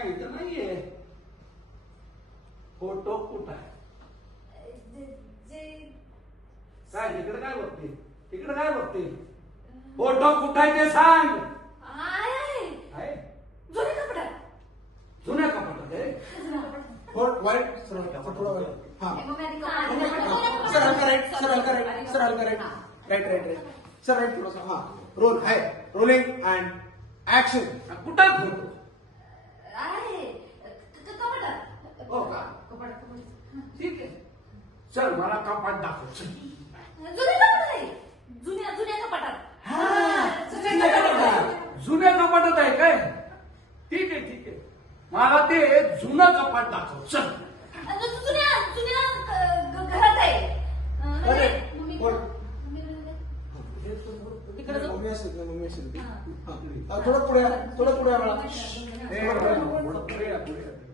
काय इथं नाहीये. फोटो कुठं आहे? काय तिकडे काय बघते? तिकडे काय बघते? फोटो कुठं आहे ते सांग. आहे जुन्या कपड्यात. जुन्या कपाटात आहे. वाईट सरळ थोडं वाईट. हा सर हलका राईट, सर हलका राईट, सर हलका right, right right right, sir right थोडासा. हा रोल आहे, रोलिंग अँड ऍक्शन. कुठं आहे फोटो? हो का? ठीक आहे. चल मला कपाट दाखव. चल. जुन्या कपाटात. जुन्या कपाटात आहे काय? ठीक आहे ठीक आहे. मला ते जुनं कपाट दाखव. चल. जुन्या घरात आहे. मम्मी असेल ना, मम्मी असेल. थोडं पुढे, थोडं पुढे मला.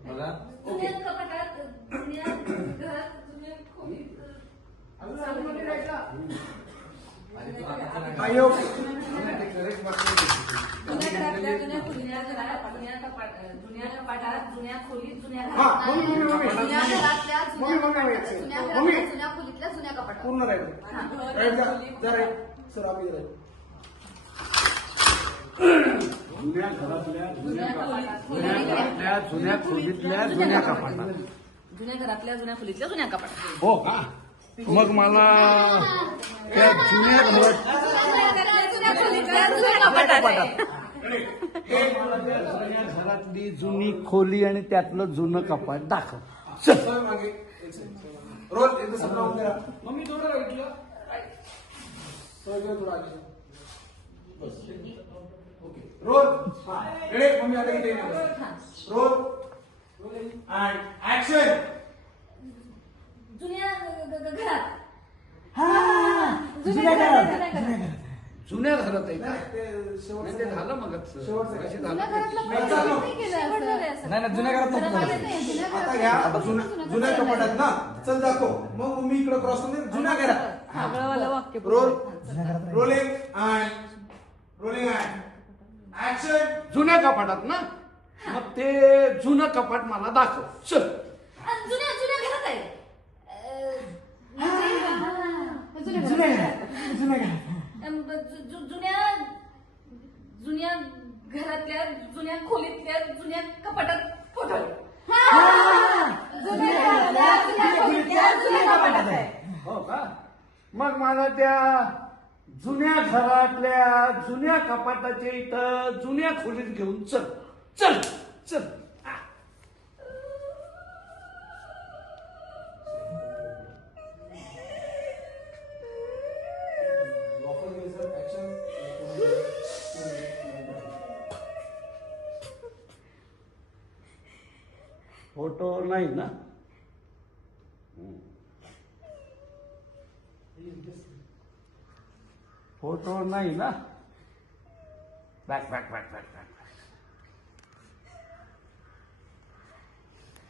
मला जुन्या कपाटात, जुन्या घरात, जुन्या खोलीत. आयोग जुन्या कपाटात, जुन्या खोलीत, जुन्या हा मम्मी मम्मी मम्मी जुन्या घरातल्या, मम्मी मम्मी मम्मी जुन्या खोलीतल्या, जुन्या कपाटात. पूर्ण राईट राईट जा राईट. सर आम्ही राईट. जुन्या घरातल्या जुन्या खोलीतल्या जुन्या कपाटात. जुन्या घरातल्या, जुन्या खोलीतल्या, जुन्या कपाटात. हो का? मग मला त्या जुन्या घरात जुन्या खोलीतल्या, जुन्या कपाटात. मला त्या जुन्या घरातली जुनी खोली आणि त्यातलं जुनं कपाट दाखव. चल. सर मागे रोल एकदा सगळं होऊन गेला. मग मी थोडं राहिलं. सर थोडं आधी बस. Okay roll. रेडी मम्मी आता इथे रोल अँड ऍक्शन. जुन्या घरात. जुन्या घरात. जुन्या घरात आहे का? ते नाही, ते झालं मगच. शेवटचं. कशी जुन्या झालं? घरातलं नाही ना जुन्या घरात आता घ्या जुन्या कपाटात ना. चल दाखव. मग मम्मी इकडे क्रॉस करून जुन्या घरात. Role rolling and action. जुन्या कपाटात ना. मग ते जुनं कपाट मला दाखव. चल. जुन्या घरात आहे. जुन्या घरात. जुन्या घरातल्या, जुन्या खोलीतल्या, जुन्या कपाटात फोटो. हो का? मग मला त्या जुन्या घरातल्या जुन्या कपाटाच्या इथं जुन्या खोलीत घेऊन चल. चल चल. फोटो नाही ना. फोटो नाही ना. Back back back back back.